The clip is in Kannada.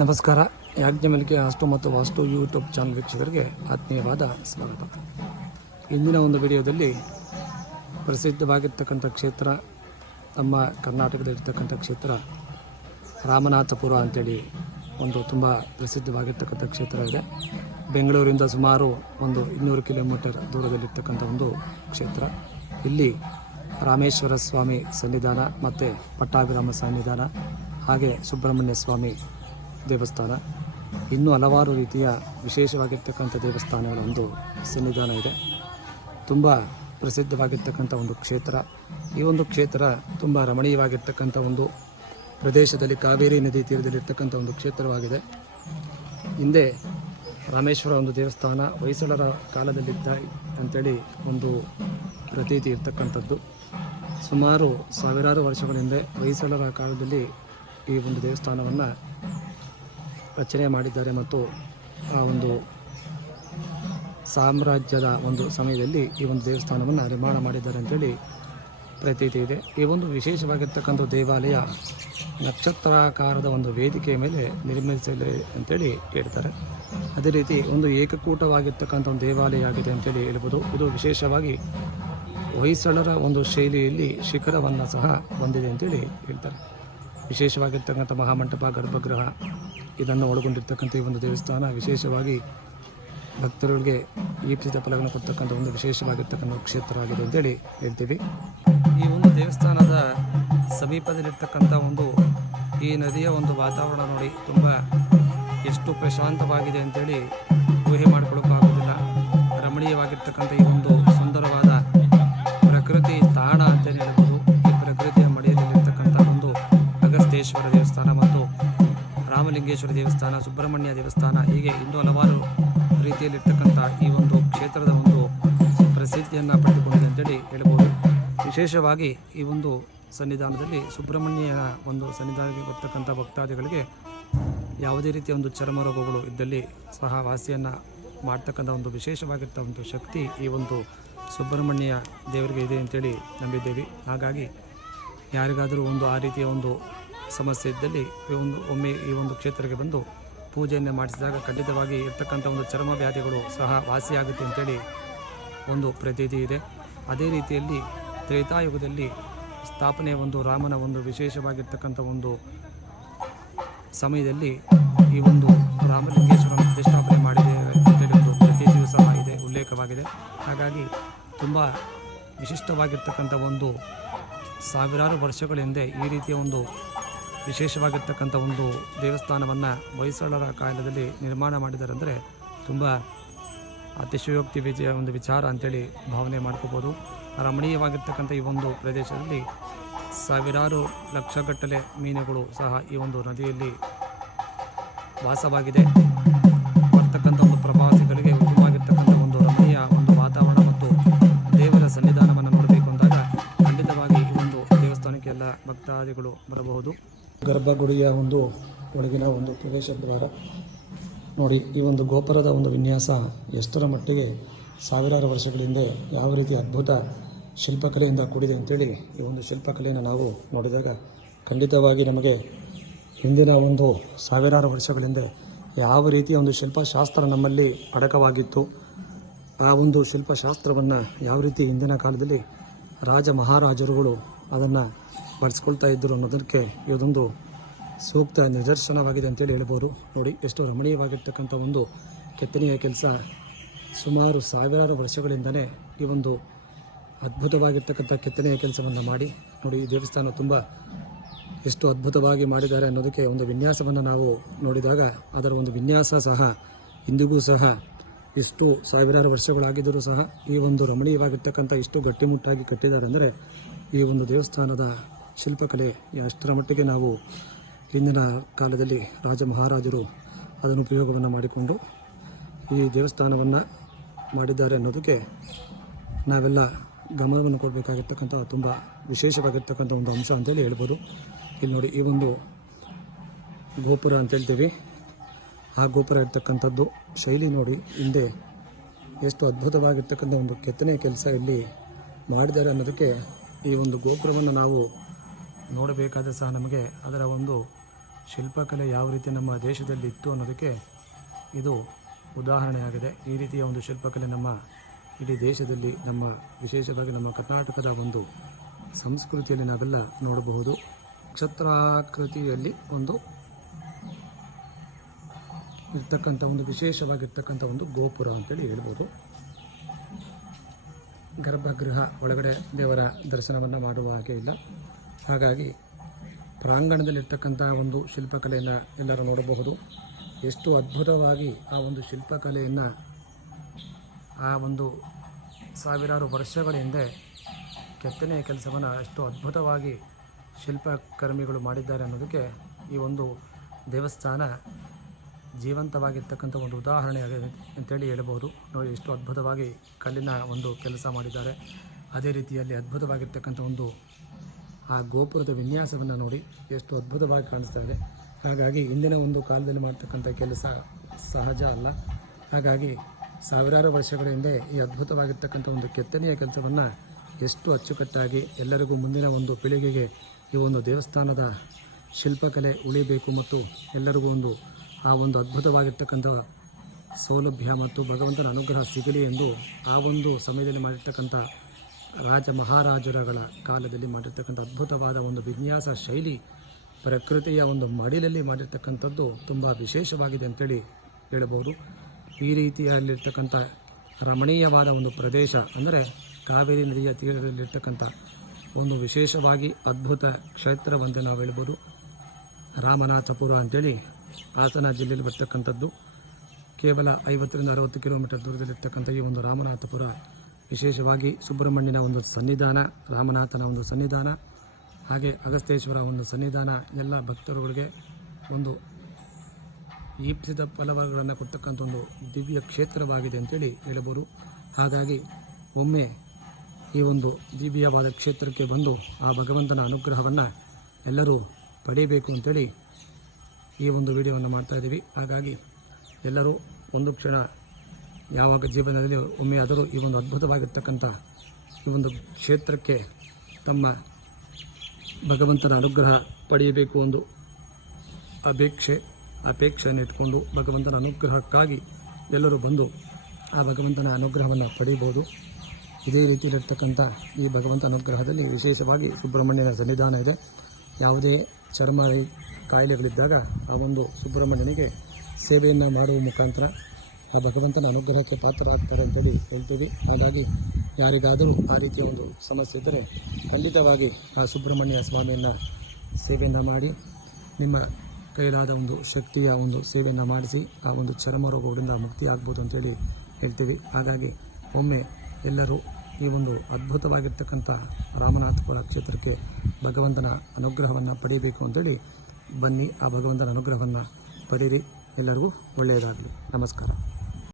ನಮಸ್ಕಾರ. ಯಾಜ್ಞಮಲಿಕೆ ಅಷ್ಟು ಮತ್ತು ವಾಸ್ತು ಯೂಟ್ಯೂಬ್ ಚಾನಲ್ ವೀಕ್ಷಕರಿಗೆ ಆತ್ಮೀಯವಾದ ಸ್ವಾಗತ. ಇಂದಿನ ಒಂದು ವಿಡಿಯೋದಲ್ಲಿ ಪ್ರಸಿದ್ಧವಾಗಿರ್ತಕ್ಕಂಥ ಕ್ಷೇತ್ರ, ನಮ್ಮ ಕರ್ನಾಟಕದಲ್ಲಿರ್ತಕ್ಕಂಥ ಕ್ಷೇತ್ರ ರಾಮನಾಥಪುರ ಅಂತೇಳಿ ಒಂದು ತುಂಬ ಪ್ರಸಿದ್ಧವಾಗಿರ್ತಕ್ಕಂಥ ಕ್ಷೇತ್ರ ಇದೆ. ಬೆಂಗಳೂರಿಂದ ಸುಮಾರು ಒಂದು ಇನ್ನೂರು ಕಿಲೋಮೀಟರ್ ದೂರದಲ್ಲಿರ್ತಕ್ಕಂಥ ಒಂದು ಕ್ಷೇತ್ರ. ಇಲ್ಲಿ ರಾಮೇಶ್ವರ ಸ್ವಾಮಿ ಸನ್ನಿಧಾನ ಮತ್ತು ಪಟ್ಟಾಭಿರಾಮ ಸನ್ನಿಧಾನ, ಹಾಗೆ ಸುಬ್ರಹ್ಮಣ್ಯ ಸ್ವಾಮಿ ದೇವಸ್ಥಾನ. ಇನ್ನೂ ಹಲವಾರು ರೀತಿಯ ವಿಶೇಷವಾಗಿರ್ತಕ್ಕಂಥ ದೇವಸ್ಥಾನಗಳ ಒಂದು ಸನ್ನಿಧಾನ ಇದೆ. ತುಂಬ ಪ್ರಸಿದ್ಧವಾಗಿರ್ತಕ್ಕಂಥ ಒಂದು ಕ್ಷೇತ್ರ. ಈ ಒಂದು ಕ್ಷೇತ್ರ ತುಂಬ ರಮಣೀಯವಾಗಿರ್ತಕ್ಕಂಥ ಒಂದು ಪ್ರದೇಶದಲ್ಲಿ ಕಾವೇರಿ ನದಿ ತೀರದಲ್ಲಿರ್ತಕ್ಕಂಥ ಒಂದು ಕ್ಷೇತ್ರವಾಗಿದೆ. ಹಿಂದೆ ರಾಮೇಶ್ವರ ಒಂದು ದೇವಸ್ಥಾನ, ಹೊಯ್ಸಳರ ಕಾಲದಲ್ಲಿದ್ದ ಅಂಥೇಳಿ ಒಂದು ಪ್ರತೀತಿ ಇರ್ತಕ್ಕಂಥದ್ದು. ಸುಮಾರು ಸಾವಿರಾರು ವರ್ಷಗಳ ಹಿಂದೆ ಹೊಯ್ಸಳರ ಕಾಲದಲ್ಲಿ ಈ ಒಂದು ದೇವಸ್ಥಾನವನ್ನು ರಚನೆ ಮಾಡಿದ್ದಾರೆ ಮತ್ತು ಆ ಒಂದು ಸಾಮ್ರಾಜ್ಯದ ಒಂದು ಸಮಯದಲ್ಲಿ ಈ ಒಂದು ದೇವಸ್ಥಾನವನ್ನು ನಿರ್ಮಾಣ ಮಾಡಿದ್ದಾರೆ ಅಂತೇಳಿ ಪ್ರತೀತಿ ಇದೆ. ಈ ಒಂದು ವಿಶೇಷವಾಗಿರ್ತಕ್ಕಂಥ ದೇವಾಲಯ ನಕ್ಷತ್ರಾಕಾರದ ಒಂದು ವೇದಿಕೆಯ ಮೇಲೆ ನಿರ್ಮಿಸಲಿ ಅಂತೇಳಿ ಹೇಳ್ತಾರೆ. ಅದೇ ರೀತಿ ಒಂದು ಏಕಕೂಟವಾಗಿರ್ತಕ್ಕಂಥ ಒಂದು ದೇವಾಲಯ ಆಗಿದೆ ಅಂತೇಳಿ ಹೇಳ್ಬೋದು. ಇದು ವಿಶೇಷವಾಗಿ ಹೊಯ್ಸಳರ ಒಂದು ಶೈಲಿಯಲ್ಲಿ ಶಿಖರವನ್ನು ಸಹ ಹೊಂದಿದೆ ಅಂತೇಳಿ ಹೇಳ್ತಾರೆ. ವಿಶೇಷವಾಗಿರ್ತಕ್ಕಂಥ ಮಹಾಮಂಟಪ, ಗರ್ಭಗೃಹ ಇದನ್ನು ಒಳಗೊಂಡಿರ್ತಕ್ಕಂಥ ಈ ಒಂದು ದೇವಸ್ಥಾನ ವಿಶೇಷವಾಗಿ ಭಕ್ತರುಗಳಿಗೆ ಈಪ್ಸಿತ ಫಲಗಳನ್ನು ಕೊಡ್ತಕ್ಕಂಥ ಒಂದು ವಿಶೇಷವಾಗಿರ್ತಕ್ಕಂಥ ಕ್ಷೇತ್ರ ಆಗಿದೆ ಅಂತೇಳಿ ಹೇಳ್ತೀವಿ. ಈ ಒಂದು ದೇವಸ್ಥಾನದ ಸಮೀಪದಲ್ಲಿರ್ತಕ್ಕಂಥ ಒಂದು ಈ ನದಿಯ ಒಂದು ವಾತಾವರಣ ನೋಡಿ ತುಂಬ ಎಷ್ಟು ಪ್ರಶಾಂತವಾಗಿದೆ ಅಂತೇಳಿ ಊಹೆ ಮಾಡಿಕೊಳ್ಳೋಕ್ಕಾಗೋದಿಲ್ಲ. ರಮಣೀಯವಾಗಿರ್ತಕ್ಕಂಥ ಈ ಒಂದು ರಾಮಲಿಂಗೇಶ್ವರ ದೇವಸ್ಥಾನ, ಸುಬ್ರಹ್ಮಣ್ಯ ದೇವಸ್ಥಾನ ಹೀಗೆ ಇನ್ನೂ ಹಲವಾರು ರೀತಿಯಲ್ಲಿರ್ತಕ್ಕಂಥ ಈ ಒಂದು ಕ್ಷೇತ್ರದ ಒಂದು ಪ್ರಸಿದ್ಧಿಯನ್ನು ಪಡೆದುಕೊಂಡಿದೆ ಅಂತೇಳಿ ಹೇಳ್ಬೋದು. ವಿಶೇಷವಾಗಿ ಈ ಒಂದು ಸನ್ನಿಧಾನದಲ್ಲಿ ಸುಬ್ರಹ್ಮಣ್ಯ ಒಂದು ಸನ್ನಿಧಾನಕ್ಕೆ ಬರ್ತಕ್ಕಂಥ ಭಕ್ತಾದಿಗಳಿಗೆ ಯಾವುದೇ ರೀತಿಯ ಒಂದು ಚರ್ಮ ರೋಗಗಳು ಇದ್ದಲ್ಲಿ ಸಹ ವಾಸಿಯನ್ನು ಮಾಡ್ತಕ್ಕಂಥ ಒಂದು ವಿಶೇಷವಾಗಿರ್ತ ಒಂದು ಶಕ್ತಿ ಈ ಒಂದು ಸುಬ್ರಹ್ಮಣ್ಯ ದೇವರಿಗೆ ಇದೆ ಅಂತೇಳಿ ನಂಬಿದ್ದೇವೆ. ಹಾಗಾಗಿ ಯಾರಿಗಾದರೂ ಒಂದು ಆ ರೀತಿಯ ಒಂದು ಸಮಸ್ಯೆ ಇದ್ದಲ್ಲಿ ಒಂದು, ಒಮ್ಮೆ ಈ ಒಂದು ಕ್ಷೇತ್ರಕ್ಕೆ ಬಂದು ಪೂಜೆಯನ್ನು ಮಾಡಿಸಿದಾಗ ಖಂಡಿತವಾಗಿ ಇರ್ತಕ್ಕಂಥ ಒಂದು ಚರ್ಮ ವ್ಯಾಧಿಗಳು ಸಹ ವಾಸಿಯಾಗುತ್ತೆ ಅಂತೇಳಿ ಒಂದು ಪ್ರತೀತಿ ಇದೆ. ಅದೇ ರೀತಿಯಲ್ಲಿ ತ್ರೇತಾಯುಗದಲ್ಲಿ ಸ್ಥಾಪನೆ ಒಂದು ರಾಮನ ಒಂದು ವಿಶೇಷವಾಗಿರ್ತಕ್ಕಂಥ ಒಂದು ಸಮಯದಲ್ಲಿ ಈ ಒಂದು ರಾಮಲಿಂಗೇಶ್ವರನ ಪ್ರತಿಷ್ಠಾಪನೆ ಮಾಡಿದೆ ಅಂತೇಳಿ ಒಂದು ಪ್ರತೀತಿಯು ಸಹ ಇದೆ, ಉಲ್ಲೇಖವಾಗಿದೆ. ಹಾಗಾಗಿ ತುಂಬ ವಿಶಿಷ್ಟವಾಗಿರ್ತಕ್ಕಂಥ ಒಂದು ಸಾವಿರಾರು ವರ್ಷಗಳ ಹಿಂದೆ ಈ ರೀತಿಯ ಒಂದು ವಿಶೇಷವಾಗಿರ್ತಕ್ಕಂಥ ಒಂದು ದೇವಸ್ಥಾನವನ್ನು ಹೊಯ್ಸಳರ ಕಾಲದಲ್ಲಿ ನಿರ್ಮಾಣ ಮಾಡಿದರೆ ಅಂದರೆ ತುಂಬ ಅತಿಶಯೋಕ್ತಿ ವಿಜಯ ಒಂದು ವಿಚಾರ ಅಂತೇಳಿ ಭಾವನೆ ಮಾಡ್ಕೋಬೋದು. ರಮಣೀಯವಾಗಿರ್ತಕ್ಕಂಥ ಈ ಒಂದು ಪ್ರದೇಶದಲ್ಲಿ ಸಾವಿರಾರು ಲಕ್ಷಗಟ್ಟಲೆ ಮೀನುಗಳು ಸಹ ಈ ಒಂದು ನದಿಯಲ್ಲಿ ವಾಸವಾಗಿದೆ. ಬರ್ತಕ್ಕಂಥ ಒಂದು ಪ್ರವಾಸಿಗಳಿಗೆ ಉತ್ತಮವಾಗಿರ್ತಕ್ಕಂಥ ಒಂದು ರಮಣೀಯ ಒಂದು ವಾತಾವರಣ ಮತ್ತು ದೇವರ ಸನ್ನಿಧಾನವನ್ನು ನೋಡಬೇಕು ಅಂದಾಗ ಖಂಡಿತವಾಗಿ ಈ ಒಂದು ದೇವಸ್ಥಾನಕ್ಕೆ ಎಲ್ಲ ಭಕ್ತಾದಿಗಳು ಬರಬಹುದು. ಗರ್ಭಗುಡಿಯ ಒಂದು ಒಳಗಿನ ಒಂದು ಪ್ರವೇಶ ದ್ವಾರ. ನೋಡಿ, ಈ ಒಂದು ಗೋಪುರದ ಒಂದು ವಿನ್ಯಾಸ ಎಷ್ಟರ ಮಟ್ಟಿಗೆ ಸಾವಿರಾರು ವರ್ಷಗಳಿಂದ ಯಾವ ರೀತಿ ಅದ್ಭುತ ಶಿಲ್ಪಕಲೆಯಿಂದ ಕೂಡಿದೆ ಅಂತೇಳಿ ಈ ಒಂದು ಶಿಲ್ಪಕಲೆಯನ್ನು ನಾವು ನೋಡಿದಾಗ ಖಂಡಿತವಾಗಿ ನಮಗೆ ಹಿಂದಿನ ಒಂದು ಸಾವಿರಾರು ವರ್ಷಗಳಿಂದ ಯಾವ ರೀತಿಯ ಒಂದು ಶಿಲ್ಪಶಾಸ್ತ್ರ ನಮ್ಮಲ್ಲಿ ಅಡಕವಾಗಿತ್ತು ಆ ಒಂದು ಶಿಲ್ಪಶಾಸ್ತ್ರವನ್ನು ಯಾವ ರೀತಿ ಹಿಂದಿನ ಕಾಲದಲ್ಲಿ ರಾಜ ಮಹಾರಾಜರುಗಳು ಅದನ್ನು ಬಳಸ್ಕೊಳ್ತಾ ಇದ್ದರು ಅನ್ನೋದಕ್ಕೆ ಇದೊಂದು ಸೂಕ್ತ ನಿದರ್ಶನವಾಗಿದೆ ಅಂತೇಳಿ ಹೇಳ್ಬೋದು. ನೋಡಿ, ಎಷ್ಟು ರಮಣೀಯವಾಗಿರ್ತಕ್ಕಂಥ ಒಂದು ಕೆತ್ತನೆಯ ಕೆಲಸ ಸುಮಾರು ಸಾವಿರಾರು ವರ್ಷಗಳಿಂದಲೇ ಈ ಒಂದು ಅದ್ಭುತವಾಗಿರ್ತಕ್ಕಂಥ ಕೆತ್ತನೆಯ ಕೆಲಸವನ್ನು ಮಾಡಿ, ನೋಡಿ, ಈ ದೇವಸ್ಥಾನ ತುಂಬ ಎಷ್ಟು ಅದ್ಭುತವಾಗಿ ಮಾಡಿದ್ದಾರೆ ಅನ್ನೋದಕ್ಕೆ ಒಂದು ವಿನ್ಯಾಸವನ್ನು ನಾವು ನೋಡಿದಾಗ ಅದರ ಒಂದು ವಿನ್ಯಾಸ ಸಹ ಇಂದಿಗೂ ಸಹ ಇಷ್ಟು ಸಾವಿರಾರು ವರ್ಷಗಳಾಗಿದ್ದರೂ ಸಹ ಈ ಒಂದು ರಮಣೀಯವಾಗಿರ್ತಕ್ಕಂಥ ಇಷ್ಟು ಗಟ್ಟಿಮುಟ್ಟಾಗಿ ಕಟ್ಟಿದ್ದಾರೆ ಅಂದರೆ ಈ ಒಂದು ದೇವಸ್ಥಾನದ ಶಿಲ್ಪಕಲೆ ಅಷ್ಟರ ಮಟ್ಟಿಗೆ ನಾವು ಹಿಂದಿನ ಕಾಲದಲ್ಲಿ ರಾಜ ಮಹಾರಾಜರು ಅದನ್ನು ಉಪಯೋಗವನ್ನು ಮಾಡಿಕೊಂಡು ಈ ದೇವಸ್ಥಾನವನ್ನು ಮಾಡಿದ್ದಾರೆ ಅನ್ನೋದಕ್ಕೆ ನಾವೆಲ್ಲ ಗಮನವನ್ನು ಕೊಡಬೇಕಾಗಿರ್ತಕ್ಕಂಥ ತುಂಬ ವಿಶೇಷವಾಗಿರ್ತಕ್ಕಂಥ ಒಂದು ಅಂಶ ಅಂತೇಳಿ ಹೇಳ್ಬೋದು. ಇಲ್ಲಿ ನೋಡಿ ಈ ಒಂದು ಗೋಪುರ ಅಂತ ಹೇಳ್ತೀವಿ ಆ ಗೋಪುರ ಇರ್ತಕ್ಕಂಥದ್ದು ಶೈಲಿ ನೋಡಿ, ಹಿಂದೆ ಎಷ್ಟು ಅದ್ಭುತವಾಗಿರ್ತಕ್ಕಂಥ ಒಂದು ಕೆತ್ತನೆ ಕೆಲಸ ಇಲ್ಲಿ ಮಾಡಿದ್ದಾರೆ ಅನ್ನೋದಕ್ಕೆ ಈ ಒಂದು ಗೋಪುರವನ್ನು ನಾವು ನೋಡಬೇಕಾದ್ರೆ ಸಹ ನಮಗೆ ಅದರ ಒಂದು ಶಿಲ್ಪಕಲೆ ಯಾವ ರೀತಿ ನಮ್ಮ ದೇಶದಲ್ಲಿ ಇತ್ತು ಅನ್ನೋದಕ್ಕೆ ಇದು ಉದಾಹರಣೆಯಾಗಿದೆ. ಈ ರೀತಿಯ ಒಂದು ಶಿಲ್ಪಕಲೆ ನಮ್ಮ ಇಡೀ ದೇಶದಲ್ಲಿ, ನಮ್ಮ ವಿಶೇಷವಾಗಿ ನಮ್ಮ ಕರ್ನಾಟಕದ ಒಂದು ಸಂಸ್ಕೃತಿಯಲ್ಲಿ ನಾವೆಲ್ಲ ನೋಡಬಹುದು. ಕ್ಷತ್ರಾಕೃತಿಯಲ್ಲಿ ಒಂದು ಇರ್ತಕ್ಕಂಥ ಒಂದು ವಿಶೇಷವಾಗಿರ್ತಕ್ಕಂಥ ಒಂದು ಗೋಪುರ ಅಂತೇಳಿ ಹೇಳ್ಬೋದು. ಗರ್ಭಗೃಹ ಒಳಗಡೆ ದೇವರ ದರ್ಶನವನ್ನು ಮಾಡುವ ಹಾಗೆ ಇಲ್ಲ. ಹಾಗಾಗಿ ಪ್ರಾಂಗಣದಲ್ಲಿರ್ತಕ್ಕಂಥ ಒಂದು ಶಿಲ್ಪಕಲೆಯನ್ನು ಎಲ್ಲರೂ ನೋಡಬಹುದು. ಎಷ್ಟು ಅದ್ಭುತವಾಗಿ ಆ ಒಂದು ಶಿಲ್ಪಕಲೆಯನ್ನು ಆ ಒಂದು ಸಾವಿರಾರು ವರ್ಷಗಳ ಹಿಂದೆ ಕೆತ್ತನೆಯ ಕೆಲಸವನ್ನು ಎಷ್ಟು ಅದ್ಭುತವಾಗಿ ಶಿಲ್ಪಕರ್ಮಿಗಳು ಮಾಡಿದ್ದಾರೆ ಅನ್ನೋದಕ್ಕೆ ಈ ಒಂದು ದೇವಸ್ಥಾನ ಜೀವಂತವಾಗಿರ್ತಕ್ಕಂಥ ಒಂದು ಉದಾಹರಣೆಯಾಗಿದೆ ಅಂತೇಳಿ ಹೇಳಬಹುದು. ನೋಡಿ, ಎಷ್ಟು ಅದ್ಭುತವಾಗಿ ಕಲ್ಲಿನ ಒಂದು ಕೆಲಸ ಮಾಡಿದ್ದಾರೆ. ಅದೇ ರೀತಿಯಲ್ಲಿ ಅದ್ಭುತವಾಗಿರ್ತಕ್ಕಂಥ ಒಂದು, ಆ ಗೋಪುರದ ವಿನ್ಯಾಸವನ್ನು ನೋಡಿ ಎಷ್ಟು ಅದ್ಭುತವಾಗಿ ಕಾಣಿಸ್ತಾ ಇದೆ. ಹಾಗಾಗಿ ಇಂದಿನ ಒಂದು ಕಾಲದಲ್ಲಿ ಮಾಡ್ತಕ್ಕಂಥ ಕೆಲಸ ಸಹಜ ಅಲ್ಲ. ಹಾಗಾಗಿ ಸಾವಿರಾರು ವರ್ಷಗಳ ಹಿಂದೆ ಈ ಅದ್ಭುತವಾಗಿರ್ತಕ್ಕಂಥ ಒಂದು ಕೆತ್ತನೆಯ ಕೆಲಸವನ್ನು ಎಷ್ಟು ಅಚ್ಚುಕಟ್ಟಾಗಿ ಎಲ್ಲರಿಗೂ ಮುಂದಿನ ಒಂದು ಪೀಳಿಗೆಗೆ ಈ ಒಂದು ದೇವಸ್ಥಾನದ ಶಿಲ್ಪಕಲೆ ಉಳಿಬೇಕು ಮತ್ತು ಎಲ್ಲರಿಗೂ ಒಂದು ಆ ಒಂದು ಅದ್ಭುತವಾಗಿರ್ತಕ್ಕಂಥ ಸೌಲಭ್ಯ ಮತ್ತು ಭಗವಂತನ ಅನುಗ್ರಹ ಸಿಗಲಿ ಎಂದು ಆ ಒಂದು ಸಮಯದಲ್ಲಿ ಮಾಡಿರ್ತಕ್ಕಂಥ ರಾಜ ಮಹಾರಾಜರುಗಳ ಕಾಲದಲ್ಲಿ ಮಾಡಿರ್ತಕ್ಕಂಥ ಅದ್ಭುತವಾದ ಒಂದು ವಿನ್ಯಾಸ ಶೈಲಿ, ಪ್ರಕೃತಿಯ ಒಂದು ಮಡಿಲಲ್ಲಿ ಮಾಡಿರ್ತಕ್ಕಂಥದ್ದು ತುಂಬ ವಿಶೇಷವಾಗಿದೆ ಅಂತೇಳಿ ಹೇಳಬಹುದು. ಈ ರೀತಿಯಲ್ಲಿರ್ತಕ್ಕಂಥ ರಮಣೀಯವಾದ ಒಂದು ಪ್ರದೇಶ ಅಂದರೆ ಕಾವೇರಿ ನದಿಯ ತೀರದಲ್ಲಿರ್ತಕ್ಕಂಥ ಒಂದು ವಿಶೇಷವಾಗಿ ಅದ್ಭುತ ಕ್ಷೇತ್ರವಂತೆ ನಾವು ಹೇಳ್ಬೋದು. ರಾಮನಾಥಪುರ ಅಂತೇಳಿ ಹಾಸನ ಜಿಲ್ಲೆಯಲ್ಲಿ ಬರ್ತಕ್ಕಂಥದ್ದು ಕೇವಲ ಐವತ್ತರಿಂದ ಅರವತ್ತು ಕಿಲೋಮೀಟರ್ ದೂರದಲ್ಲಿರ್ತಕ್ಕಂಥ ಈ ಒಂದು ರಾಮನಾಥಪುರ. ವಿಶೇಷವಾಗಿ ಸುಬ್ರಹ್ಮಣ್ಯನ ಒಂದು ಸನ್ನಿಧಾನ, ರಾಮನಾಥನ ಒಂದು ಸನ್ನಿಧಾನ, ಹಾಗೆ ಅಗಸ್ತೇಶ್ವರ ಒಂದು ಸನ್ನಿಧಾನ, ಎಲ್ಲ ಭಕ್ತರುಗಳಿಗೆ ಒಂದು ಈಪ್ಸಿದ ಫಲವರ್ಗಳನ್ನು ಕೊಡ್ತಕ್ಕಂಥ ಒಂದು ದಿವ್ಯ ಕ್ಷೇತ್ರವಾಗಿದೆ ಅಂತೇಳಿ ಹೇಳಬಹುದು ಹಾಗಾಗಿ ಒಮ್ಮೆ ಈ ಒಂದು ದಿವ್ಯವಾದ ಕ್ಷೇತ್ರಕ್ಕೆ ಬಂದು ಆ ಭಗವಂತನ ಅನುಗ್ರಹವನ್ನು ಎಲ್ಲರೂ ಪಡೆಯಬೇಕು ಅಂತೇಳಿ ಈ ಒಂದು ವಿಡಿಯೋವನ್ನು ಮಾಡ್ತಾ ಇದ್ದೀವಿ. ಹಾಗಾಗಿ ಎಲ್ಲರೂ ಒಂದು ಕ್ಷಣ ಯಾವಾಗ ಜೀವನದಲ್ಲಿ ಒಮ್ಮೆ ಆದರೂ ಈ ಒಂದು ಅದ್ಭುತವಾಗಿರ್ತಕ್ಕಂಥ ಈ ಒಂದು ಕ್ಷೇತ್ರಕ್ಕೆ ತಮ್ಮ ಭಗವಂತನ ಅನುಗ್ರಹ ಪಡೆಯಬೇಕು ಒಂದು ಅಪೇಕ್ಷೆ, ಅಪೇಕ್ಷೆಯನ್ನು ಇಟ್ಕೊಂಡು ಭಗವಂತನ ಅನುಗ್ರಹಕ್ಕಾಗಿ ಎಲ್ಲರೂ ಬಂದು ಆ ಭಗವಂತನ ಅನುಗ್ರಹವನ್ನು ಪಡೆಯಬಹುದು ಇದೇ ರೀತಿಯಲ್ಲಿರ್ತಕ್ಕಂಥ ಈ ಭಗವಂತ ಅನುಗ್ರಹದಲ್ಲಿ ವಿಶೇಷವಾಗಿ ಸುಬ್ರಹ್ಮಣ್ಯನ ಸನ್ನಿಧಾನ ಇದೆ. ಯಾವುದೇ ಚರ್ಮ ಕಾಯಿಲೆಗಳಿದ್ದಾಗ ಆ ಒಂದು ಸುಬ್ರಹ್ಮಣ್ಯನಿಗೆ ಸೇವೆಯನ್ನು ಮಾಡುವ ಮುಖಾಂತರ ಆ ಭಗವಂತನ ಅನುಗ್ರಹಕ್ಕೆ ಪಾತ್ರರಾಗ್ತಾರೆ ಅಂತೇಳಿ ಹೇಳ್ತೀವಿ. ಹಾಗಾಗಿ ಯಾರಿಗಾದರೂ ಆ ರೀತಿಯ ಒಂದು ಸಮಸ್ಯೆ ಇದ್ದರೆ ಖಂಡಿತವಾಗಿ ಆ ಸುಬ್ರಹ್ಮಣ್ಯ ಸ್ವಾಮಿಯನ್ನು ಸೇವೆಯನ್ನು ಮಾಡಿ, ನಿಮ್ಮ ಕೈಲಾದ ಒಂದು ಶಕ್ತಿಯ ಒಂದು ಸೇವೆಯನ್ನು ಮಾಡಿಸಿ, ಆ ಒಂದು ಚರ್ಮ ರೋಗಗಳಿಂದ ಮುಕ್ತಿ ಆಗ್ಬೋದು ಅಂತೇಳಿ ಹೇಳ್ತೀವಿ. ಹಾಗಾಗಿ ಒಮ್ಮೆ ಎಲ್ಲರೂ ಈ ಒಂದು ಅದ್ಭುತವಾಗಿರ್ತಕ್ಕಂಥ ರಾಮನಾಥಪುರ ಕ್ಷೇತ್ರಕ್ಕೆ ಭಗವಂತನ ಅನುಗ್ರಹವನ್ನು ಪಡೆಯಬೇಕು ಅಂತೇಳಿ ಬನ್ನಿ ಆ ಭಗವಂತನ ಅನುಗ್ರಹವನ್ನು ಪಡೀರಿ ಎಲ್ಲರಿಗೂ ಒಳ್ಳೆಯದಾಗಲಿ. ನಮಸ್ಕಾರ.